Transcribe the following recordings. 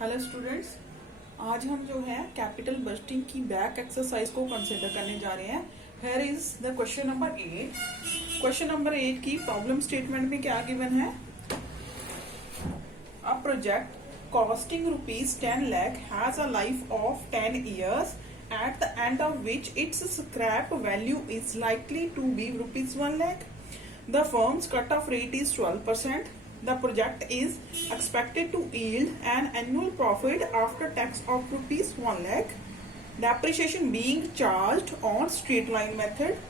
Hello students, आज हम जो है कैपिटल बजटिंग की बैक एक्सरसाइज को कंसिडर करने जा रहे हैं। Here is the question number 8। Question number 8 की प्रॉब्लम स्टेटमेंट में क्या गिवन है? A project costing rupees 10 lakh has a life of 10 years, at the end of which its scrap value is likely to be rupees 1 lakh. The firm's cut-off rate is 12%. The project is expected to yield an annual profit after tax of rupees 1 lakh. Depreciation being charged on straight line method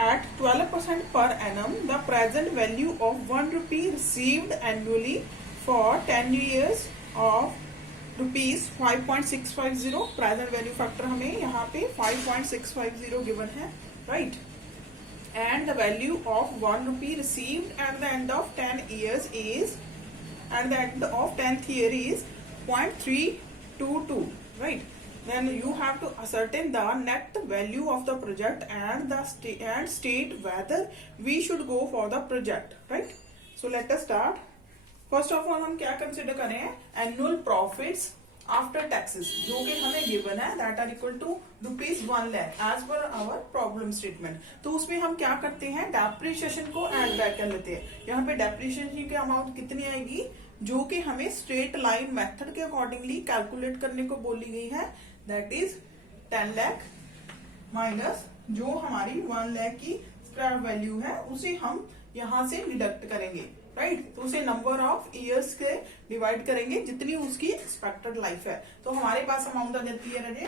at 12% per annum. The present value of 1 rupee received annually for 10 years of rupees 5.650. Present value factor हमें यहाँ पे 5.650 given है, right? And the value of 1 rupee received at the end of 10 years is, at the end of 10th year is 0.322, right? Then you have to ascertain the net value of the project and state whether we should go for the project, right? So let us start. First of all हम क्या consider कर रहे हैं? Annual profits after taxes जो कि हमें given है that are equal to rupees 1 lakh as per our problem statement. तो उसमें हम क्या करते हैं? डेप्रिसिएशन को ऐड बैक कर लेते हैं। यहाँ पे डेप्रिसिएशन की अमाउंट कितनी आएगी जो कि हमें स्ट्रेट लाइन मेथड के अकॉर्डिंगली कैलकुलेट करने को बोली गई है, दैट इज 10 लाख माइनस जो हमारी 1 लाख की स्क्रैप वैल्यू है उसे हम यहां से डिडक्ट करेंगे, राइट? तो उसे नंबर ऑफ इयर्स के डिवाइड करेंगे जितनी उसकी एक्सपेक्टेड लाइफ है। तो हमारे पास अमाउंट आ जाती है रहे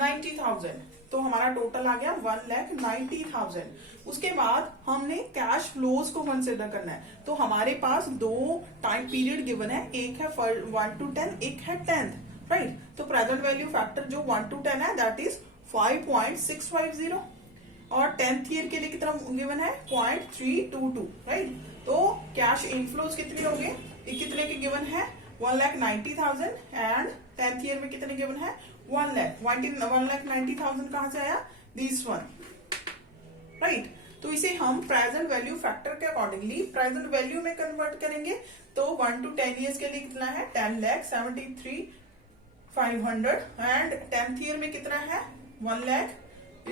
90,000। तो हमारा टोटल आ गया 1,90,000। उसके बाद हमने कैश फ्लोज को कंसिडर करना है। तो हमारे पास दो टाइम पीरियड गिवन है, एक है 1 to 10, एक है 10th, राइट? तो प्रेजेंट वैल्यू फैक्टर जो 1 to 10 है दैट इज 5.650 और 10th ईयर के लिए कितना गिवन है? 0.322, राइट? तो कैश इनफ्लोज कितने होंगे? कितने के गिवन है? 1,90,000 एंड 10th ईयर में कितने गिवन है? 1 लाख। 1,90,000 कहां से आया? This one, right? तो इसे हम प्रेजेंट वैल्यू फैक्टर के अकॉर्डिंगली प्रेजेंट वैल्यू में कन्वर्ट करेंगे। तो 1 to 10 ईयर्स के लिए कितना है? 10,73,500 एंड 10th ईयर में कितना है? 1 लाख।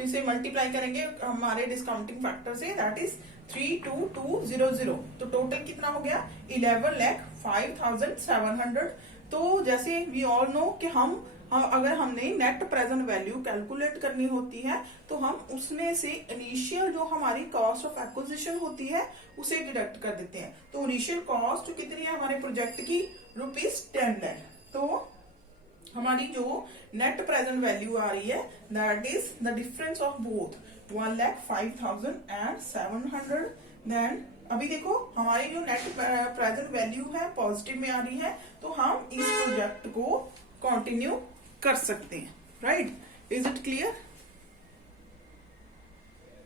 इसे मल्टीप्लाई करेंगे हमारे डिस्काउंटिंग फैक्टर से, दैट इज 32200। तो टोटल कितना हो गया? 11,05,700। तो जैसे वी ऑल नो कि हम अगर हमने नेट प्रेजेंट वैल्यू कैलकुलेट करनी होती है तो हम उसमें से इनिशियल जो हमारी कॉस्ट ऑफ एक्विजिशन होती है उसे डिडक्ट कर देते हैं। तो इनिशियल कॉस्ट कितनी है हमारे प्रोजेक्ट की? ₹10 लाख। तो हमारी जो नेट प्रेजेंट वैल्यू आ रही है that is the difference of both 1,05,700। Then अभी देखो हमारी जो नेट प्रेजेंट वैल्यू है पॉजिटिव में आ रही है, तो हम इस प्रोजेक्ट को कंटिन्यू कर सकते हैं, राइट? Is it clear?